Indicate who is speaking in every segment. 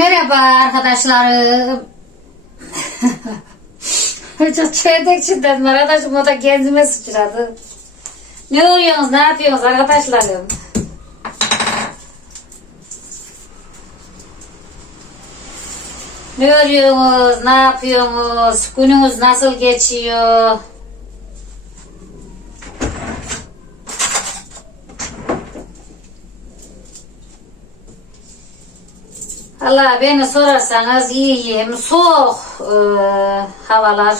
Speaker 1: Merhaba arkadaşlarım. Çok çeyrek çiğdedim arkadaşım o da kendime sıçradı. Ne oluyorsunuz ne yapıyorsunuz arkadaşlarım? Ne örüyorsunuz, ne yapıyorsunuz, gününüz nasıl geçiyor? Allah beni sorarsanız iyiyim. Soğuk e, havalar.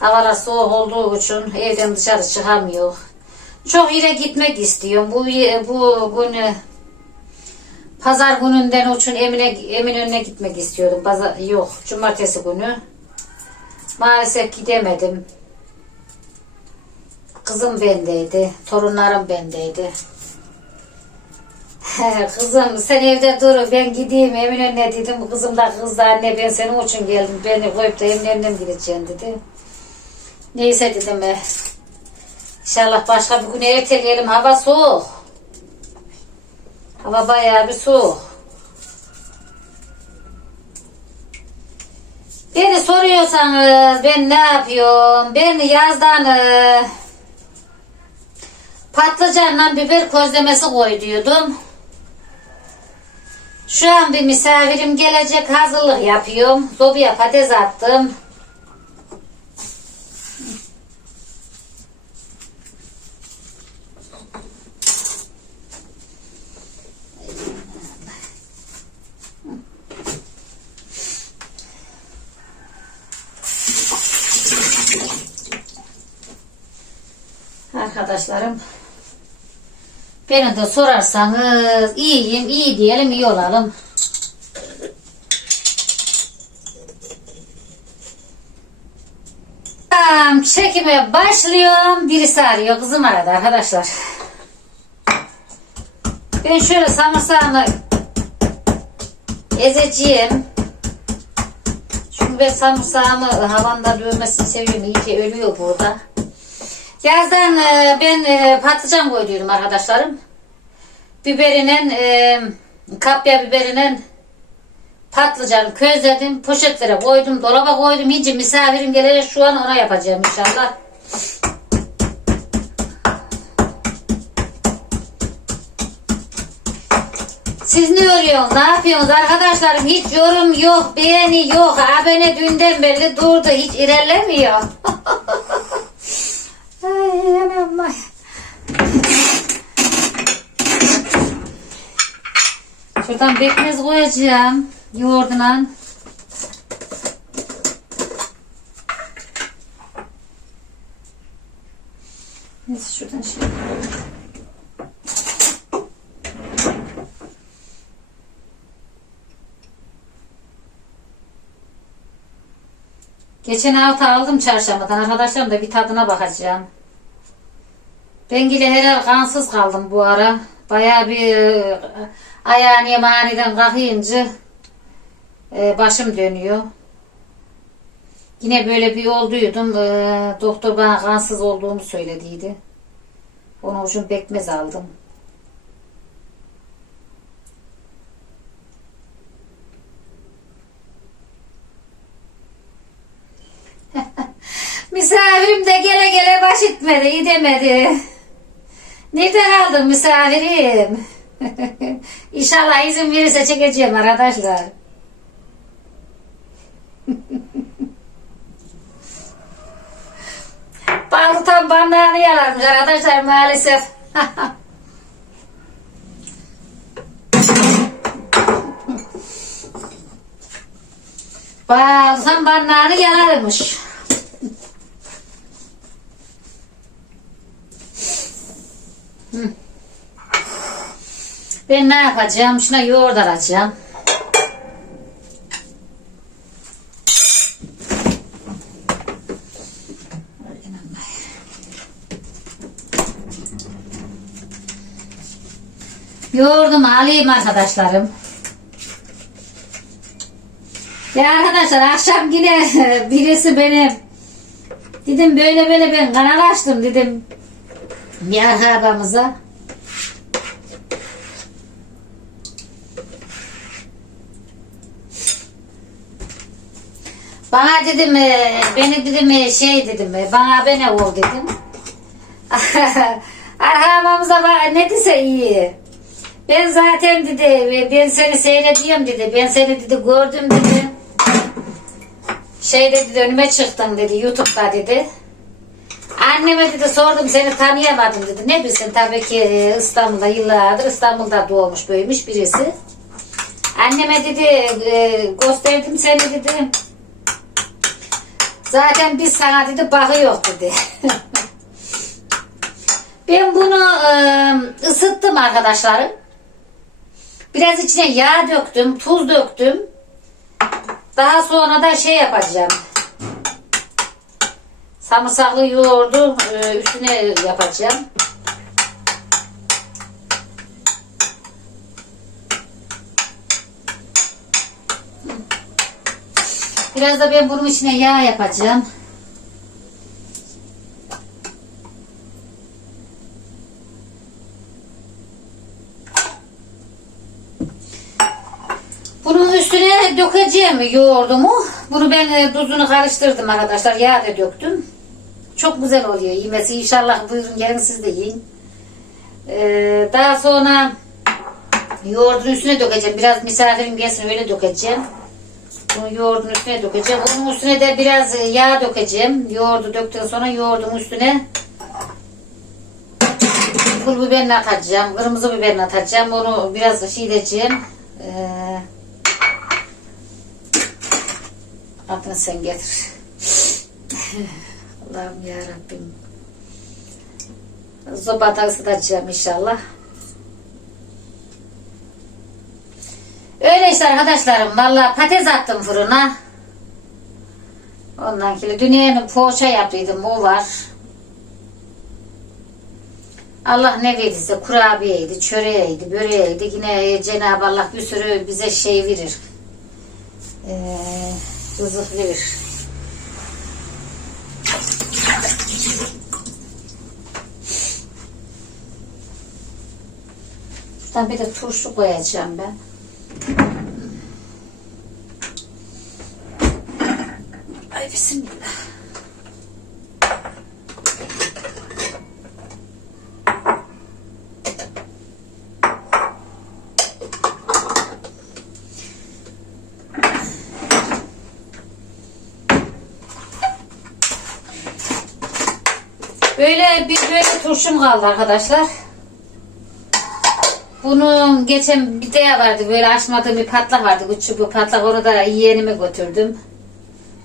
Speaker 1: Havalar soğuk olduğu için evden dışarı çıkamıyor. Çok yere gitmek istiyorum. Bu bu günü pazar gününden için Emine Eminönü'ne gitmek istiyordum. Pazar, yok, cumartesi günü. Maalesef gidemedim. Kızım bendeydi, torunlarım bendeydi. Kızım sen evde dur ben gideyim Eminönü'ne dedim. Kızım da kızdı anne ben senin için geldim. Beni koyup da Eminönü'ne mi gideceksin dedi. Neyse dedim e, İnşallah başka bir güne erteleyelim. Hava soğuk. Hava bayağı bir soğuk. Beni soruyorsanız ben ne yapıyorum? Ben yazdan e, patlıcanla biber közlemesi koyduyordum. Şu an bir misafirim gelecek hazırlık yapıyorum. Sobaya patates attım. Arkadaşlarım beni de sorarsanız iyiyim, iyi diyelim, iyi olalım. Tamam, çekime başlıyorum. Birisi arıyor, kızım aradı arkadaşlar. Ben şöyle samırsağını ezeceğim. Çünkü ben samırsağımı havanda dövmesini seviyorum. İyice ölüyor burada. Yazdan e, ben e, patlıcan koyduydum arkadaşlarım. Biberinen, e, kapya biberinen patlıcanı közledim. Poşetlere koydum, dolaba koydum. İyice misafirim gelecek şu an ona yapacağım inşallah. Siz ne örüyorsunuz? Ne yapıyorsunuz arkadaşlarım? Hiç yorum yok, beğeni yok. Abone dünden belli durdu. Hiç ilerlemiyor. Ay anam ay. Şuradan bekmez koyacağım. Yoğurduna. Neyse şuradan şey Geçen hafta aldım çarşambadan. Arkadaşlarım da bir tadına bakacağım. Ben yine herhal kansız kaldım bu ara. Bayağı bir e, ayağın yemaniden kalkınca e, başım dönüyor. Yine böyle bir olduydum. E, doktor bana kansız olduğumu söylediydi. Onun için bekmez aldım. De gele gele baş etmedi, gidemedi. Nerede kaldın misafirim? İnşallah izin verirse çekeceğim arkadaşlar. Bağlıtan bandağını yalarmış arkadaşlar maalesef. Bağlıtan bandağını yalarmış. Ben ne yapacağım? Şuna yoğurt alacağım. Yoğurdumu alayım arkadaşlarım. Ya arkadaşlar akşam yine birisi beni dedim böyle böyle ben kanal açtım dedim merhabamıza Bana dedim, e, beni dedim e, şey dedim, e, bana beni ol dedim. Arhamamıza ne dese iyi. Ben zaten dedi, ben seni seyrediyorum dedi, ben seni dedi gördüm dedi. Şey dedi önüme çıktın dedi YouTube'da dedi. Anneme dedi sordum seni tanıyamadım dedi. Ne bilsin tabii ki e, İstanbul'da yıllardır İstanbul'da doğmuş büyümüş birisi. Anneme dedi e, gösterdim seni dedi. Zaten biz sana dedi bakıyor dedi. ben bunu e, ısıttım arkadaşlarım. Biraz içine yağ döktüm, tuz döktüm. Daha sonra da şey yapacağım. Sarımsaklı yoğurdu e, üstüne yapacağım. Biraz da ben bunun içine yağ yapacağım. Bunun üstüne dökeceğim yoğurdumu. Bunu ben e, tuzunu karıştırdım arkadaşlar. Yağ da döktüm. Çok güzel oluyor yemesi. İnşallah buyurun gelin siz de yiyin. Ee, daha sonra yoğurdun üstüne dökeceğim. Biraz misafirim gelsin öyle dökeceğim. Bunu yoğurdun üstüne dökeceğim. Onun üstüne de biraz yağ dökeceğim. Yoğurdu döktükten sonra yoğurdun üstüne pul biberini atacağım. Kırmızı biberini atacağım. Onu biraz şey edeceğim. Ee, adını sen getir. Allah'ım ya Rabbim. Zobada ısıtacağım inşallah. Öyle işte arkadaşlarım. Vallahi patates attım fırına. Ondan sonra dünyanın poğaça yaptıydım. O var. Allah ne verdiyse kurabiyeydi, çöreğiydi, böreğiydi. Yine Cenab-ı Allah bir sürü bize şey verir. Ee, rızık verir. Şuradan bir de turşu koyacağım ben. Ay bismillah. Böyle bir böyle turşum kaldı arkadaşlar. Bunun geçen bir de vardı böyle açmadığım bir patlak vardı. Küçük bir patlak onu da yeğenime götürdüm.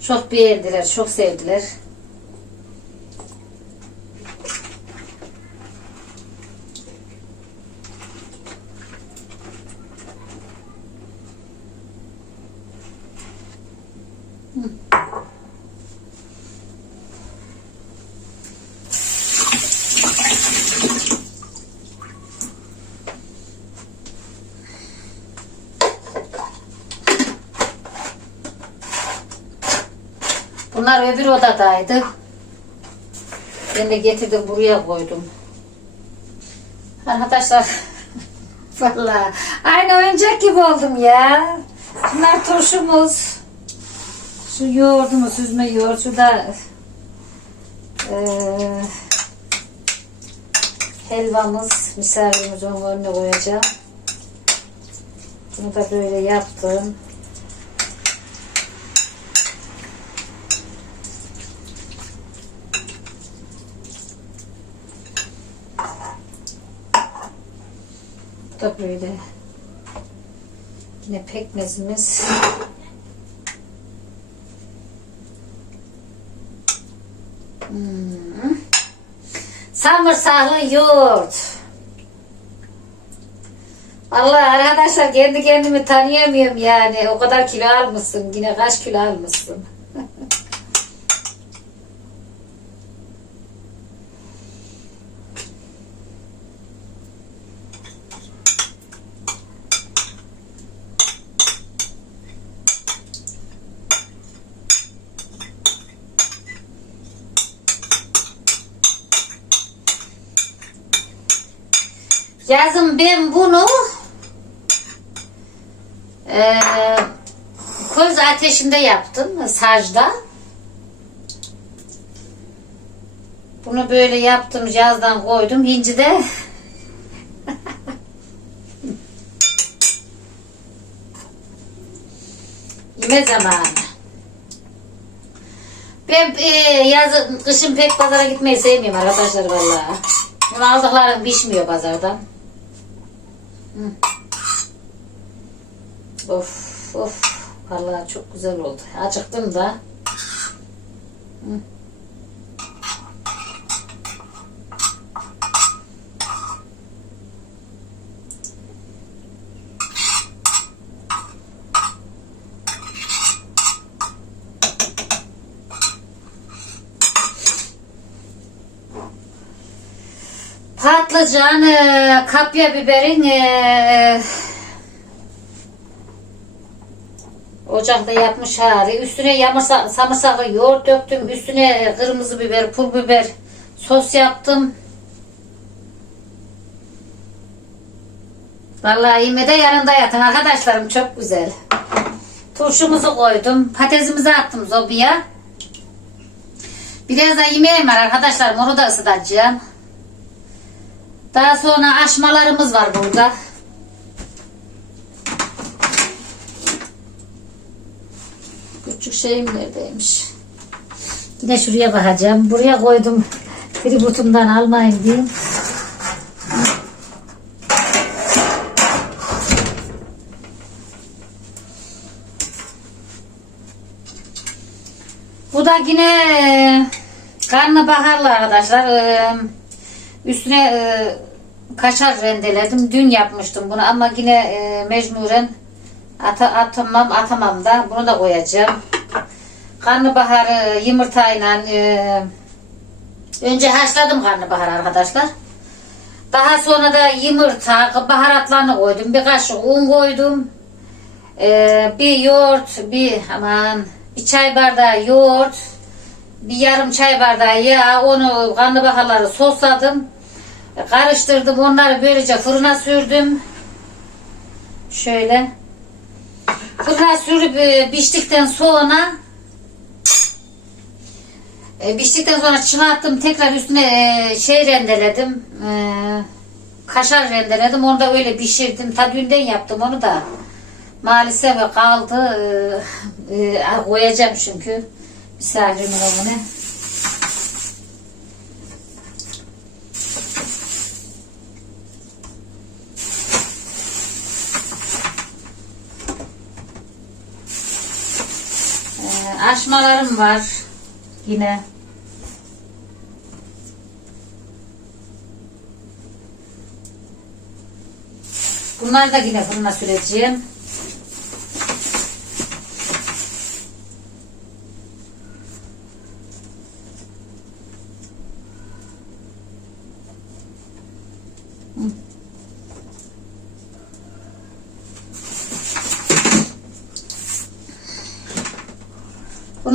Speaker 1: Çok beğendiler, çok sevdiler. Bunlar öbür odadaydı. Ben de getirdim buraya koydum. Arkadaşlar vallahi aynı oyuncak gibi oldum ya. Bunlar turşumuz. Şu yoğurdumuz, süzme yoğurt. Şurada eee helvamız. Misafirimizin önüne koyacağım. Bunu da böyle yaptım. Da böyle. Yine pekmezimiz. Hmm. Samırsaklı yoğurt. Allah arkadaşlar kendi kendimi tanıyamıyorum yani. O kadar kilo almışsın. Yine kaç kilo almışsın. Yazın ben bunu eee köz ateşinde yaptım sacda. Bunu böyle yaptım yazdan koydum. Hinci de yeme zamanı. Ben e, yazın, kışın pek pazara gitmeyi sevmiyorum arkadaşlar vallahi. Bunu aldıklarım pişmiyor pazardan. Of of. Vallahi çok güzel oldu. Acıktım da. Hı. Patlıcan, e, kapya biberin e, ocakta yapmış hali. Üstüne yamırsa, samırsağı yoğurt döktüm. Üstüne kırmızı biber, pul biber sos yaptım. Vallahi yemede yanında yatın arkadaşlarım çok güzel. Turşumuzu koydum. Patatesimizi attım zobaya. Biraz da yemeğim var arkadaşlarım. Onu da ısıtacağım. Daha sonra aşmalarımız var burada. Küçük şeyim neredeymiş? Yine şuraya bakacağım. Buraya koydum. Tributumdan almayın diyeyim. Bu da yine karnabaharlı arkadaşlar. Ee, Üstüne e, kaşar rendeledim. Dün yapmıştım bunu ama yine e, mecburen ata, atamam atamam da bunu da koyacağım. Karnabaharı yumurtayla e, önce haşladım karnabahar arkadaşlar. Daha sonra da yumurta, baharatlarını koydum. Bir kaşık un koydum. E, bir yoğurt, bir aman bir çay bardağı yoğurt, bir yarım çay bardağı yağ, onu karnabaharları sosladım. Karıştırdım. Onları böylece fırına sürdüm. Şöyle. Fırına sürüp e, piştikten sonra e, piştikten sonra çınattım. Tekrar üstüne e, şey rendeledim. E, kaşar rendeledim. Onu da öyle pişirdim. Ta dünden yaptım onu da. Maalesef kaldı. E, e, koyacağım çünkü. Misafirimin önüne. Aşmalarım var yine. Bunları da yine fırına süreceğim.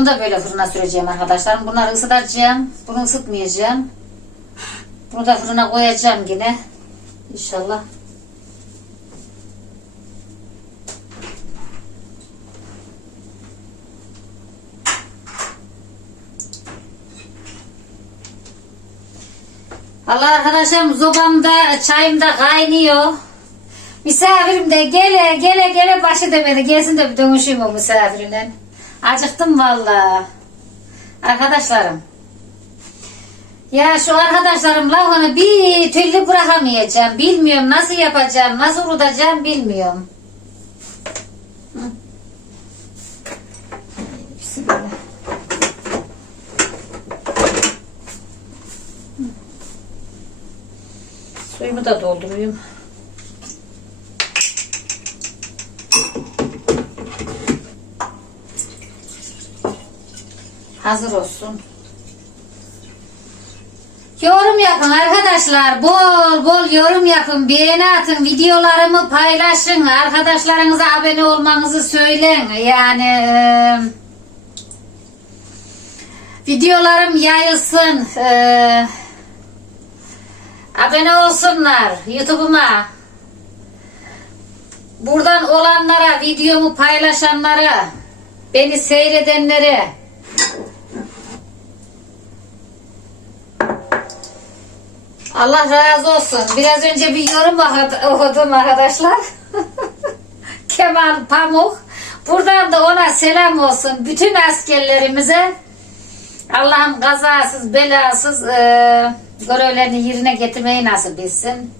Speaker 1: Bunu da böyle fırına süreceğim arkadaşlar. Bunları ısıtacağım. Bunu ısıtmayacağım. Bunu da fırına koyacağım yine. İnşallah. Allah arkadaşlarım zobamda çayım da kaynıyor. Misafirim de gele gele gele başı demedi. Gelsin de bir dönüşeyim o misafirine. Acıktım valla. Arkadaşlarım. Ya şu arkadaşlarım lafını bir türlü bırakamayacağım. Bilmiyorum nasıl yapacağım, nasıl unutacağım bilmiyorum. Suyumu da doldurayım. Hazır olsun. Yorum yapın arkadaşlar. Bol bol yorum yapın. Beğeni atın. Videolarımı paylaşın. Arkadaşlarınıza abone olmanızı söyleyin. Yani e, videolarım yayılsın. E, abone olsunlar YouTube'uma. Buradan olanlara, videomu paylaşanlara beni seyredenlere Allah razı olsun. Biraz önce bir yorum okud- okudum arkadaşlar. Kemal Pamuk. Buradan da ona selam olsun. Bütün askerlerimize Allah'ım kazasız, belasız e, görevlerini yerine getirmeyi nasip etsin.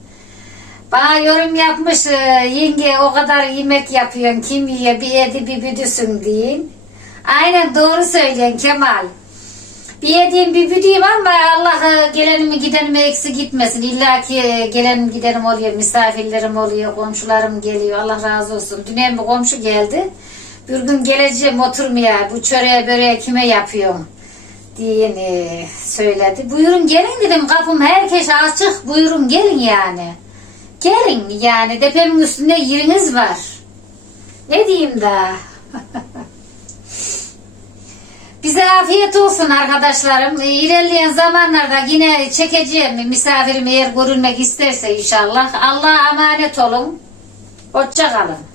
Speaker 1: Bana yorum yapmış e, yenge o kadar yemek yapıyorsun kim yiyor bir yedi bir büdüsün deyin. Aynen doğru söyleyen Kemal. Bir yediğim bir büdüğüm ama Allah gelenimi gidenimi eksi gitmesin. İlla ki gelenim gidenim oluyor, misafirlerim oluyor, komşularım geliyor. Allah razı olsun. Dün bir komşu geldi. Bir gün geleceğim oturmaya. Bu çöreğe böreğe kime yapıyorum? diye e, söyledi. Buyurun gelin dedim kapım herkes açık. Buyurun gelin yani. Gelin yani depemin üstünde yeriniz var. Ne diyeyim daha? Bize afiyet olsun arkadaşlarım. Ee, İlerleyen zamanlarda yine çekeceğim misafirim eğer görülmek isterse inşallah. Allah'a emanet olun. Hoşça.